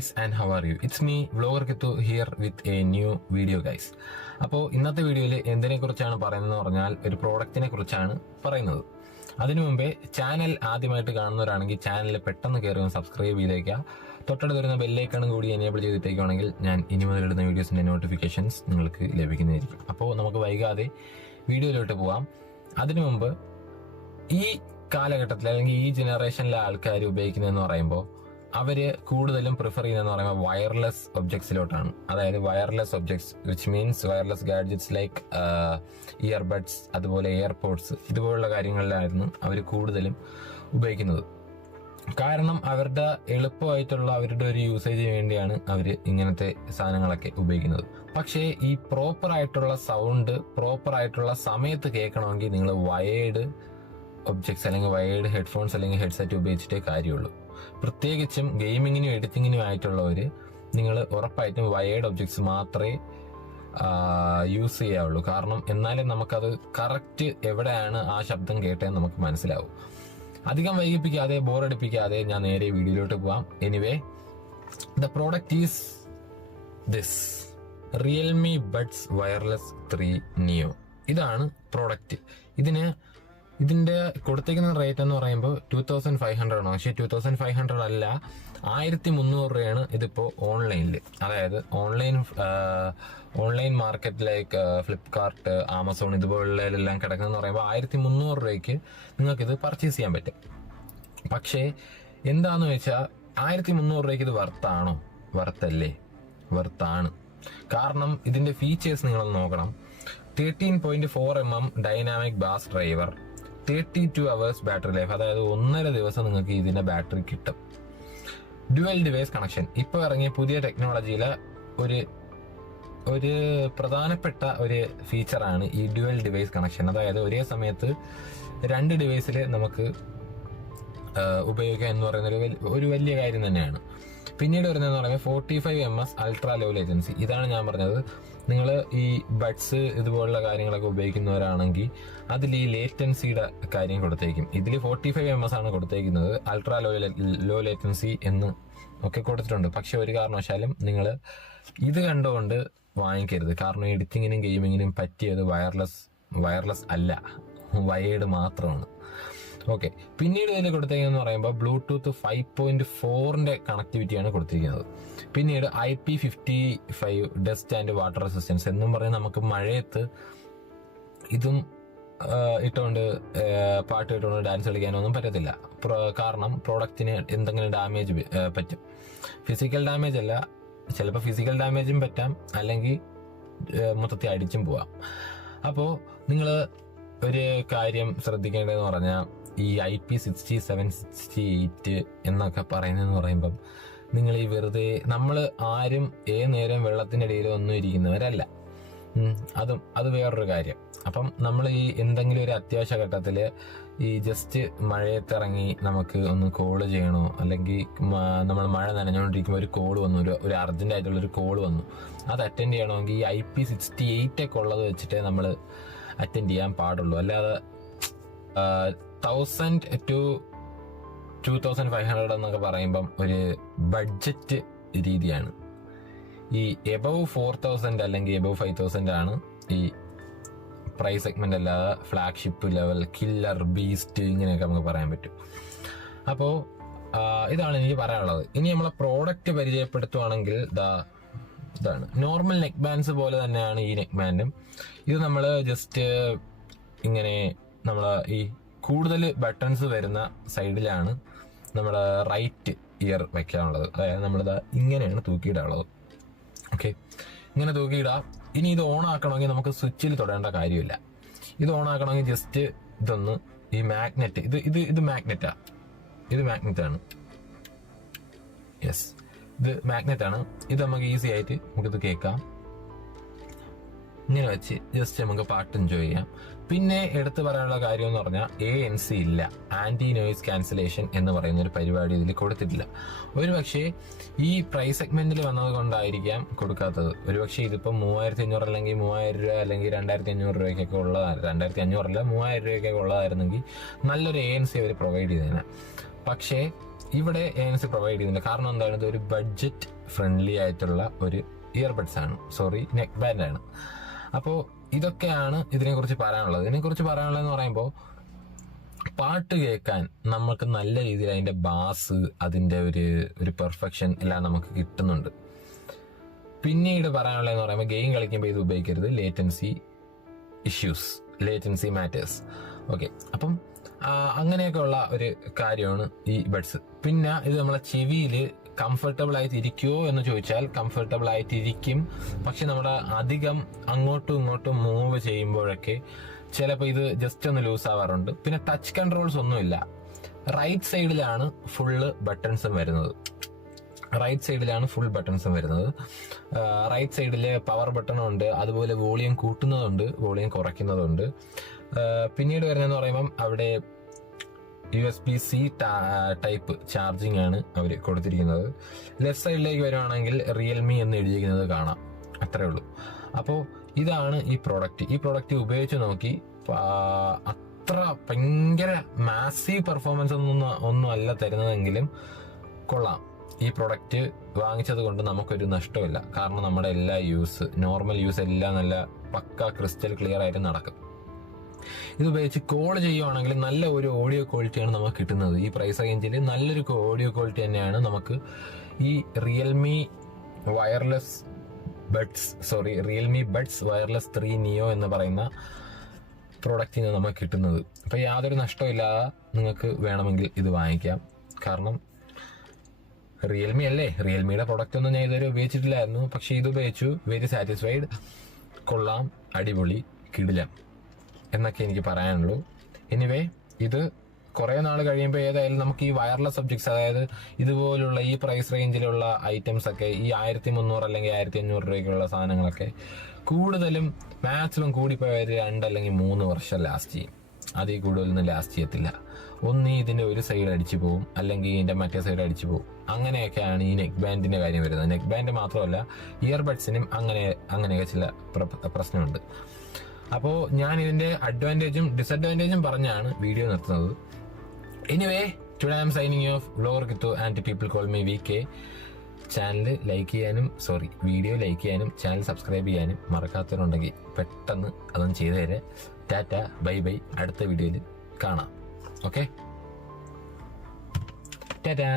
guys and how are you? It's me vlogger Kittu here with a new video guys. അപ്പോൾ ഇന്നത്തെ വീഡിയോയിൽ എന്തിനെ കുറിച്ചാണ് പറയുന്നത് പറഞ്ഞാൽ ഒരു പ്രോഡക്റ്റിനെ കുറിച്ചാണ് പറയുന്നത്. അതിനു മുമ്പേ ചാനൽ ആദ്യമായിട്ട് കാണുന്നവരാണെങ്കിൽ ചാനൽ പെട്ടെന്ന് കയറി സബ്സ്ക്രൈബ് ചെയ്തേക്കുക. തൊട്ടടുത്ത് വരുന്ന ബെല്ലൈക്കണും കൂടി എനേബിൾ ചെയ്തിട്ടേക്കുകയാണെങ്കിൽ ഞാൻ ഇനി മുതൽ ഇടുന്ന വീഡിയോസിന്റെ നോട്ടിഫിക്കേഷൻസ് നിങ്ങൾക്ക് ലഭിക്കുന്നതായിരിക്കും. അപ്പോൾ നമുക്ക് വൈകാതെ വീഡിയോയിലോട്ട് പോവാം. അതിനു മുമ്പ് ഈ കാലഘട്ടത്തിൽ അല്ലെങ്കിൽ ഈ ജനറേഷനിലെ ആൾക്കാർ ഉപയോഗിക്കുന്നതെന്ന് പറയുമ്പോൾ അവര് കൂടുതലും പ്രിഫർ ചെയ്യുന്നതെന്ന് പറയുമ്പോൾ വയർലെസ് ഒബ്ജക്ട്സിലോട്ടാണ്. അതായത് wireless objects which means wireless gadgets like earbuds, അതുപോലെ എയർപോഡ്സ്, ഇതുപോലുള്ള കാര്യങ്ങളിലായിരുന്നു അവർ കൂടുതലും ഉപയോഗിക്കുന്നത്. കാരണം അവരുടെ എളുപ്പമായിട്ടുള്ള അവരുടെ ഒരു യൂസേജിന് വേണ്ടിയാണ് അവർ ഇങ്ങനത്തെ സാധനങ്ങളൊക്കെ ഉപയോഗിക്കുന്നത്. പക്ഷേ ഈ പ്രോപ്പർ ആയിട്ടുള്ള സൗണ്ട് പ്രോപ്പർ ആയിട്ടുള്ള സമയത്ത് കേൾക്കണമെങ്കിൽ നിങ്ങൾ വയേർഡ് ഒബ്ജക്ട്സ് അല്ലെങ്കിൽ വയേർഡ് ഹെഡ്ഫോൺസ് അല്ലെങ്കിൽ ഹെഡ്സെറ്റ് ഉപയോഗിച്ചിട്ടേ കാര്യമുള്ളൂ. പ്രത്യേകിച്ചും ഗെയിമിങ്ങിനും എഡിറ്റിങ്ങിനും ആയിട്ടുള്ളവര് നിങ്ങൾ ഉറപ്പായിട്ടും വയേർഡ് ഒബ്ജക്ട്സ് മാത്രമേ യൂസ് ചെയ്യാവുള്ളൂ. കാരണം എന്നാലേ നമുക്കത് കറക്റ്റ് എവിടെയാണ് ആ ശബ്ദം കേട്ടതെന്ന് നമുക്ക് മനസ്സിലാവും. അധികം വൈകിപ്പിക്കാതെ ബോറടിപ്പിക്കാതെ ഞാൻ നേരെ വീഡിയോയിലോട്ട് പോവാം. Anyway, the product is this Realme buds wireless 3 നിയോ. ഇതാണ് പ്രോഡക്റ്റ്. ഇതിന്റെ കൊടുത്തേക്കുന്ന റേറ്റ് എന്ന് പറയുമ്പോൾ 2500 ആണ്. പക്ഷേ 2500 അല്ല, 1300 രൂപയാണ് ഇതിപ്പോ ഓൺലൈനിൽ. അതായത് online market like Flipkart, Amazon ഇതുപോലെല്ലാം കിടക്കുന്നതെന്ന് പറയുമ്പോൾ 1300 രൂപയ്ക്ക് നിങ്ങൾക്ക് ഇത് പർച്ചേസ് ചെയ്യാൻ പറ്റും. പക്ഷേ എന്താന്ന് വെച്ചാൽ 1300 രൂപയ്ക്ക് ഇത് വർത്താണോ? വರ್ತല്ലേ? വർത്താണ്. കാരണം ഇതിന്റെ ഫീച്ചേഴ്സ് നിങ്ങളൊന്ന് നോക്കണം. 13.4 mm dynamic bass driver, 32 hours battery life, അതായത് 1.5 ദിവസം നിങ്ങൾക്ക് ഇതിന്റെ ബാറ്ററി കിട്ടും. ഡ്യുവൽ ഡിവൈസ് കണക്ഷൻ, ഇപ്പൊ ഇറങ്ങിയ പുതിയ ടെക്നോളജിയിലെ ഒരു പ്രധാനപ്പെട്ട ഒരു ഫീച്ചറാണ് ഈ ഡ്യുവൽ ഡിവൈസ് കണക്ഷൻ. അതായത് ഒരേ സമയത്ത് 2 ഡിവൈസിൽ നമുക്ക് ഉപയോഗിക്കാം എന്ന് പറയുന്ന ഒരു വലിയ കാര്യം തന്നെയാണ്. പിന്നീട് വരുന്നതെന്ന് പറയുമ്പോൾ 45 ms അൾട്രാ ലോ ലേറ്റൻസി. ഇതാണ് ഞാൻ പറഞ്ഞത്, നിങ്ങൾ ഈ ബഡ്സ് ഇതുപോലുള്ള കാര്യങ്ങളൊക്കെ ഉപയോഗിക്കുന്നവരാണെങ്കിൽ അതിൽ ഈ ലേറ്റൻസിയുടെ കാര്യം കൊടുത്തേക്കും. ഇതിൽ 45 ms ആണ് കൊടുത്തേക്കുന്നത്. അൾട്രാ ലോ ലേറ്റൻസി എന്ന് ഒക്കെ കൊടുത്തിട്ടുണ്ട്. പക്ഷെ ഒരു കാരണവശാലും നിങ്ങൾ ഇത് കണ്ടുകൊണ്ട് വാങ്ങിക്കരുത്. കാരണം എഡിറ്റിങ്ങിനും ഗെയിമിങ്ങിനും പറ്റിയത് വയർലെസ് അല്ല, വയേർഡ് മാത്രമാണ്. ഓക്കെ, പിന്നീട് ഇതിൽ കൊടുത്തേക്കെന്ന് പറയുമ്പോൾ ബ്ലൂടൂത്ത് 5.4 കണക്ടിവിറ്റിയാണ് കൊടുത്തിരിക്കുന്നത്. പിന്നീട് IP55 dust and water resistance എന്നും പറഞ്ഞ് നമുക്ക് മഴയത്ത് ഇതും ഇട്ടുകൊണ്ട് പാട്ട് ഇട്ടുകൊണ്ട് ഡാൻസ് കളിക്കാനൊന്നും പറ്റത്തില്ല. കാരണം പ്രോഡക്റ്റിന് എന്തെങ്കിലും ഡാമേജ് പറ്റും. ഫിസിക്കൽ ഡാമേജ് അല്ല, ചിലപ്പോൾ ഫിസിക്കൽ ഡാമേജും പറ്റാം, അല്ലെങ്കിൽ മൊത്തത്തിൽ അടിച്ചും പോവാം. അപ്പോൾ നിങ്ങൾ ഒരു കാര്യം ശ്രദ്ധിക്കേണ്ടതെന്ന് പറഞ്ഞാൽ ഈ IP6768 എന്നൊക്കെ പറയുന്നതെന്ന് പറയുമ്പം നിങ്ങൾ ഈ വെറുതെ നമ്മൾ ആരും നേരം വെള്ളത്തിൻ്റെ ഇടയിൽ ഒന്നും ഇരിക്കുന്നവരല്ല. അത് വേറൊരു കാര്യം. അപ്പം നമ്മൾ ഈ എന്തെങ്കിലും ഒരു അത്യാവശ്യ ഘട്ടത്തിൽ ഈ ജസ്റ്റ് മഴയത്തിറങ്ങി നമുക്ക് ഒന്ന് കോള് ചെയ്യണോ, അല്ലെങ്കിൽ നമ്മൾ മഴ നനഞ്ഞുകൊണ്ടിരിക്കുമ്പോൾ ഒരു കോള് വന്നു, ഒരു അർജന്റ് ആയിട്ടുള്ളൊരു കോള് വന്നു, അത് അറ്റൻഡ് ചെയ്യണമെങ്കിൽ ഈ IP68 ഒക്കെ ഉള്ളത് വെച്ചിട്ടേ നമ്മൾ അറ്റൻഡ് ചെയ്യാൻ പാടുള്ളൂ. അല്ലാതെ 1000 to 2500 എന്നൊക്കെ പറയുമ്പം ഒരു ബഡ്ജറ്റ് രീതിയാണ്. ഈ എബവ് 4000 അല്ലെങ്കിൽ എബവ് 5000 ആണ് ഈ പ്രൈസ് സെഗ്മെന്റ്. അല്ലാതെ ഫ്ലാഗ്ഷിപ്പ് ലെവൽ, കില്ലർ, ബീസ്റ്റ് ഇങ്ങനെയൊക്കെ നമുക്ക് പറയാൻ പറ്റും. അപ്പോൾ ഇതാണ് എനിക്ക് പറയാനുള്ളത്. ഇനി നമ്മളെ പ്രോഡക്റ്റ് പരിചയപ്പെടുത്തുവാണെങ്കിൽ ഇതാണ് നോർമൽ നെക്ക് ബാൻഡ്സ് പോലെ തന്നെയാണ് ഈ നെക്ക് ബാൻഡും. ഇത് നമ്മൾ ജസ്റ്റ് ഇങ്ങനെ നമ്മൾ ഈ കൂടുതൽ ബട്ടൺസ് വരുന്ന സൈഡിലാണ് നമ്മൾ റൈറ്റ് ഇയർ വെക്കാനുള്ളത്. അതായത് നമ്മളിത് ഇങ്ങനെയാണ് തൂക്കിയിടാനുള്ളത്. ഓക്കെ, ഇങ്ങനെ തൂക്കിയിടാം. ഇനി ഇത് ഓൺ ആക്കണമെങ്കിൽ നമുക്ക് സ്വിച്ചിൽ തൊടേണ്ട കാര്യമില്ല. ഇത് ഓൺ ആക്കണമെങ്കിൽ ജസ്റ്റ് ഇതൊന്ന് ഈ മാഗ്നറ്റ്, ഇത് മാഗ്നറ്റാ, ഇത് മാഗ്നറ്റ് ആണ്. യെസ്, ഇത് മാഗ്നറ്റ് ആണ്. ഇത് നമുക്ക് ഈസി ആയിട്ട് നമുക്കിത് കേൾക്കാം. ഇങ്ങനെ വെച്ച് ജസ്റ്റ് നമുക്ക് പാട്ട് എൻജോയ് ചെയ്യാം. പിന്നെ എടുത്തു പറയാനുള്ള കാര്യം എന്ന് പറഞ്ഞാൽ ANC ഇല്ല, ആന്റി നോയിസ് ക്യാൻസലേഷൻ എന്ന് പറയുന്ന ഒരു പരിപാടി ഇതിൽ കൊടുത്തിട്ടില്ല. ഒരുപക്ഷെ ഈ പ്രൈസ് സെഗ്മെന്റിൽ വന്നത് കൊണ്ടായിരിക്കാം കൊടുക്കാത്തത്. ഒരുപക്ഷെ ഇതിപ്പോൾ 3500 അല്ലെങ്കിൽ 3000 രൂപ അല്ലെങ്കിൽ 2500 രൂപയ്ക്കൊക്കെ ഉള്ളതാണ്, 2500 അല്ല 3000 രൂപയ്ക്കൊക്കെ ഉള്ളതായിരുന്നെങ്കിൽ നല്ലൊരു ANC അവർ പ്രൊവൈഡ് ചെയ്തേനെ. പക്ഷേ ഇവിടെ ANC പ്രൊവൈഡ് ചെയ്യുന്നില്ല. കാരണം എന്താണ്, ഇത് ഒരു ബഡ്ജറ്റ് ഫ്രണ്ട്ലി ആയിട്ടുള്ള ഒരു ഇയർബഡ്സ് ആണ്, നെക്ക് ബാൻഡ് ആണ്. അപ്പോൾ ഇതൊക്കെയാണ് ഇതിനെക്കുറിച്ച് പറയാനുള്ളത്. ഇതിനെക്കുറിച്ച് പറയാനുള്ളതെന്ന് പറയുമ്പോൾ, പാട്ട് കേൾക്കാൻ നമുക്ക് നല്ല രീതിയിൽ അതിന്റെ ബാസ്, അതിന്റെ ഒരു പെർഫെക്ഷൻ എല്ലാം നമുക്ക് കിട്ടുന്നുണ്ട്. പിന്നീട് പറയാനുള്ളതെന്ന് പറയുമ്പോൾ, ഗെയിം കളിക്കുമ്പോൾ ഇത് ഉപയോഗിക്കരുത്, ലേറ്റൻസി മാറ്റേഴ്സ്. ഓക്കെ, അപ്പം അങ്ങനെയൊക്കെ ഉള്ള ഒരു കാര്യമാണ് ഈ ബഡ്സ്. പിന്നെ ഇത് നമ്മളെ ചെവിയിൽ കംഫർട്ടബിൾ ആയിട്ട് ഇരിക്കുമോ എന്ന് ചോദിച്ചാൽ കംഫർട്ടബിൾ ആയിട്ട് ഇരിക്കും. പക്ഷെ നമ്മുടെ അധികം അങ്ങോട്ടും ഇങ്ങോട്ടും മൂവ് ചെയ്യുമ്പോഴൊക്കെ ചിലപ്പോൾ ഇത് ജസ്റ്റ് ഒന്ന് ലൂസ് ആവാറുണ്ട്. പിന്നെ ടച്ച് കൺട്രോൾസ് ഒന്നുമില്ല. റൈറ്റ് സൈഡിലാണ് ഫുൾ ബട്ടൺസും വരുന്നത്. റൈറ്റ് സൈഡില് പവർ ബട്ടണും ഉണ്ട്, അതുപോലെ വോളിയം കൂട്ടുന്നതുണ്ട്, വോളിയം കുറയ്ക്കുന്നതുണ്ട്. പിന്നീട് വരുന്നതെന്ന് പറയുമ്പം അവിടെ USB-C ടൈപ്പ് ചാർജിങ് ആണ് അവർ കൊടുത്തിരിക്കുന്നത്. ലെഫ്റ്റ് സൈഡിലേക്ക് വരുവാണെങ്കിൽ റിയൽമി എന്ന് എഴുതിയിരിക്കുന്നത് കാണാം, അത്രേ ഉള്ളൂ. അപ്പോൾ ഇതാണ് ഈ പ്രോഡക്റ്റ് ഉപയോഗിച്ച് നോക്കി. അത്ര ഭയങ്കര മാസീവ് പെർഫോമൻസ് ഒന്നും അല്ല തരുന്നതെങ്കിലും കൊള്ളാം. ഈ പ്രൊഡക്റ്റ് വാങ്ങിച്ചത് കൊണ്ട് നമുക്കൊരു നഷ്ടമില്ല. കാരണം നമ്മുടെ എല്ലാ നോർമൽ യൂസ് എല്ലാം നല്ല പക്ക ക്രിസ്റ്റൽ ക്ലിയർ ആയിട്ട് നടക്കും. ഇത് ഉപയോഗിച്ച് കോൾ ചെയ്യുവാണെങ്കിൽ നല്ല ഒരു ഓഡിയോ ക്വാളിറ്റിയാണ് നമുക്ക് കിട്ടുന്നത്. ഈ പ്രൈസ് റേഞ്ചിൽ നല്ലൊരു ഓഡിയോ ക്വാളിറ്റി തന്നെയാണ് നമുക്ക് ഈ റിയൽമി ബഡ്സ് വയർലെസ് 3 നിയോ എന്ന് പറയുന്ന പ്രോഡക്റ്റിന് നമുക്ക് കിട്ടുന്നത്. അപ്പൊ യാതൊരു നഷ്ടമില്ലാതെ നിങ്ങൾക്ക് വേണമെങ്കിൽ ഇത് വാങ്ങിക്കാം. കാരണം റിയൽമി അല്ലേ, റിയൽമിയുടെ പ്രൊഡക്റ്റ് ഒന്നും ഞാൻ ഇതുവരെ ഉപയോഗിച്ചിട്ടില്ലായിരുന്നു. പക്ഷെ ഇത് ഉപയോഗിച്ചു, വെരി സാറ്റിസ്ഫൈഡ്, കൊള്ളാം, അടിപൊളി, കിടിലം എന്നൊക്കെ എനിക്ക് പറയാനുള്ളൂ. എനിവേ, ഇത് കുറെ നാൾ കഴിയുമ്പോൾ ഏതായാലും നമുക്ക് ഈ വയർലെസ് ഒബ്ജക്ട്സ്, അതായത് ഇതുപോലുള്ള ഈ പ്രൈസ് റേഞ്ചിലുള്ള ഐറ്റംസ് ഒക്കെ, ഈ 1300 അല്ലെങ്കിൽ 1500 രൂപയ്ക്കുള്ള സാധനങ്ങളൊക്കെ കൂടുതലും മാക്സിമം കൂടിപ്പോയ 2 അല്ലെങ്കിൽ 3 വർഷം ലാസ്റ്റ് ചെയ്യും. അതിൽ കൂടുതലൊന്നും ലാസ്റ്റ് ചെയ്യത്തില്ല. ഒന്നീ ഇതിന്റെ ഒരു സൈഡ് അടിച്ചു പോകും, അല്ലെങ്കിൽ ഇതിന്റെ മറ്റേ സൈഡ് അടിച്ചു പോകും. അങ്ങനെയൊക്കെയാണ് ഈ നെക്ക് ബാൻഡിന്റെ കാര്യം വരുന്നത്. നെക്ക് ബാൻഡ് മാത്രമല്ല, ഇയർബഡ്സിനും അങ്ങനെയൊക്കെ ചില പ്രശ്നമുണ്ട്. അപ്പോൾ ഞാൻ ഇതിന്റെ അഡ്വാൻറ്റേജും ഡിസഡ്വാൻറ്റേജും പറഞ്ഞാണ് വീഡിയോ നിർത്തുന്നത്. Anyway, today I am signing off. Vlogger Kithu and people call me VK. Video like ചെയ്യാനും ചാനൽ സബ്സ്ക്രൈബ് ചെയ്യാനും മറക്കാത്തവരുണ്ടെങ്കിൽ പെട്ടെന്ന് അതൊന്ന് ചെയ്തു തരാം. ടാറ്റ, ബൈ ബൈ, അടുത്ത വീഡിയോയിൽ കാണാം. ഓക്കെ, ടാറ്റാ.